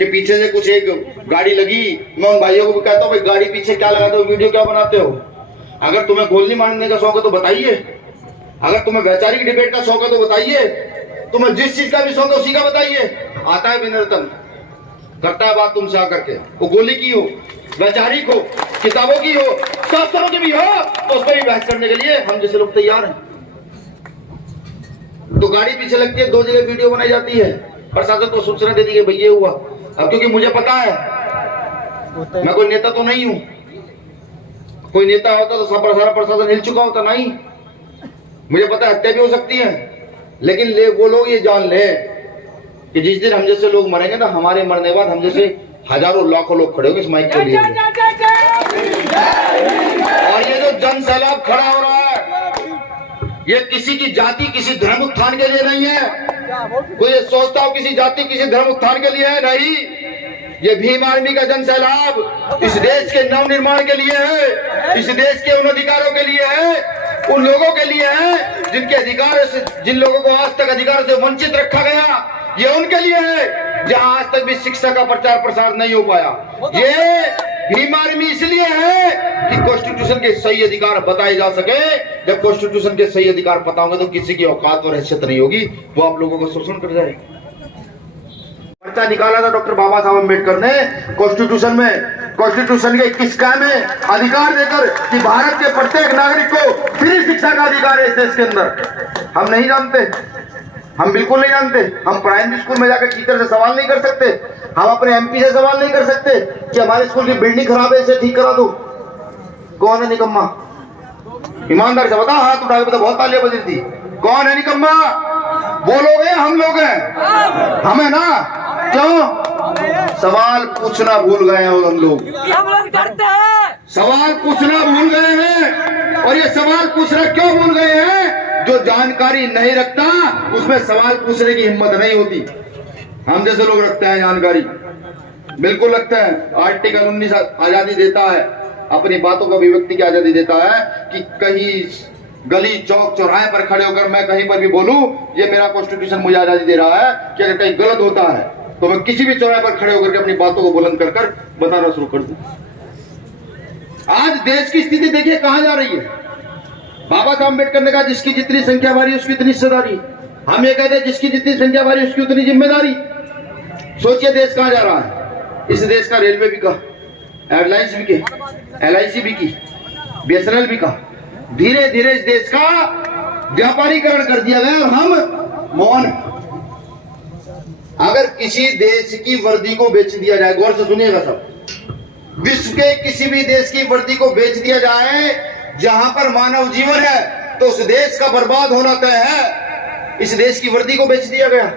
कि पीछे से कुछ एक गाड़ी लगी, मैं उन भाइयों को भी कहता हूँ भाई गाड़ी पीछे क्या लगाते हो, वीडियो क्या बनाते हो? अगर तुम्हें गोली मारने का शौक है तो बताइए, अगर तुम्हें वैचारिक डिबेट का शौक है तो बताइए, तुम्हें जिस चीज का भी शौक है उसी का बताइए। आता है विनर्तन, करता है बात तुमसे आकर के, वो गोली की हो, वैचारिक हो, किताबों की हो, शास्त्रों की भी हो, तो उस पर भी बहस करने के लिए हम जैसे लोग तैयार हैं। तो गाड़ी पीछे लगती है, 2 जगह वीडियो बनाई जाती है, प्रशासन को सूचना दे दी कि भाई ये हुआ। अब क्योंकि मुझे पता है मैं कोई नेता तो नहीं हूं, कोई नेता होता तो सारा प्रशासन हिल चुका होता, नहीं। मुझे पता है हत्या भी हो सकती है, लेकिन वो लोग ये जान ले कि जिस दिन हम जैसे लोग मरेंगे ना, हमारे मरने बाद हम जैसे हजारों लाखों लोग खड़े होंगे इस माइक के लिए। और ये जो जन सैलाब खड़ा हो रहा है, ये किसी की जाति किसी धर्म उत्थान के लिए नहीं है। कोई ये सोचता हो किसी जाति किसी धर्म उत्थान के लिए है, नहीं। ये भीम आर्मी का जन सैलाब इस देश के नव निर्माण के लिए है, इस देश के उन अधिकारों के लिए है, उन लोगों के लिए है जिनके अधिकार से, जिन लोगों को आज तक अधिकार से वंचित रखा गया, ये उनके लिए है जहां आज तक भी शिक्षा का प्रचार प्रसार नहीं हो पाया। ये भीम आर्मी इसलिए है कि कॉन्स्टिट्यूशन के सही अधिकार बताए जा सके। जब कॉन्स्टिट्यूशन के सही अधिकार पता होंगे तो किसी की औकात और हैसियत नहीं होगी, वो आप लोगों का शोषण कर जाएगी। पर्चा निकाला था डॉक्टर बाबा साहब अम्बेडकर ने कॉन्स्टिट्यूशन में, कॉन्स्टिट्यूशन के 21 का में अधिकार देकर कि भारत के प्रत्येक नागरिक को फ्री शिक्षा का अधिकार है इस देश के अंदर। हम नहीं जानते, हम बिल्कुल नहीं जानते। हम प्राइमरी स्कूल में जाकर टीचर से सवाल नहीं कर सकते, हम अपने एमपी से सवाल नहीं कर सकते कि हमारे स्कूल की बिल्डिंग खराब है, इसे ठीक करा दो। कौन है निकम्मा? ईमानदार से बता, हाथ उठा के बता, बहुत तालियां बजी थी। कौन है निकम्मा? वो लोग हैं, हम लोग हैं, हम है ना? क्यों? सवाल पूछना भूल गए हैं हम लोग, सवाल पूछना भूल गए हैं। और ये सवाल पूछना क्यों भूल गए हैं? जो जानकारी नहीं रखता उसमें सवाल पूछने की हिम्मत नहीं होती। हम जैसे लोग रखते हैं जानकारी, बिल्कुल रखते हैं। आर्टिकल 19 आजादी देता है, अपनी बातों को अभिव्यक्ति की आजादी देता है कि कहीं गली चौक चौराहे पर खड़े होकर मैं कहीं पर भी बोलूं, ये मेरा कॉन्स्टिट्यूशन मुझे आजादी दे रहा है कि अगर कहीं गलत होता है तो मैं किसी भी चौराहे पर खड़े होकर के अपनी बातों को बुलंद कर बताना शुरू कर दूं। आज देश की स्थिति देखिए कहां जा रही है। बाबा साहब अम्बेडकर ने कहा जिसकी जितनी संख्या भारी उसकी उतनी हिस्सेदारी। हम ये कहते हैं जिसकी जितनी संख्या भारी उसकी उतनी जिम्मेदारी। सोचिए देश कहां जा रहा है। इस देश का रेलवे भी कहा, एयरलाइंस भी की, LIC भी की, BSNL भी कहा। धीरे धीरे इस देश का व्यापारीकरण कर दिया गया और हम मौन। अगर किसी देश की वर्दी को बेच दिया जाए, गौर से सुनिएगा सब, विश्व के किसी भी देश की वर्दी को बेच दिया जाए जहां पर मानव जीवन है, तो उस देश का बर्बाद होना तय है। इस देश की वर्दी को बेच दिया गया।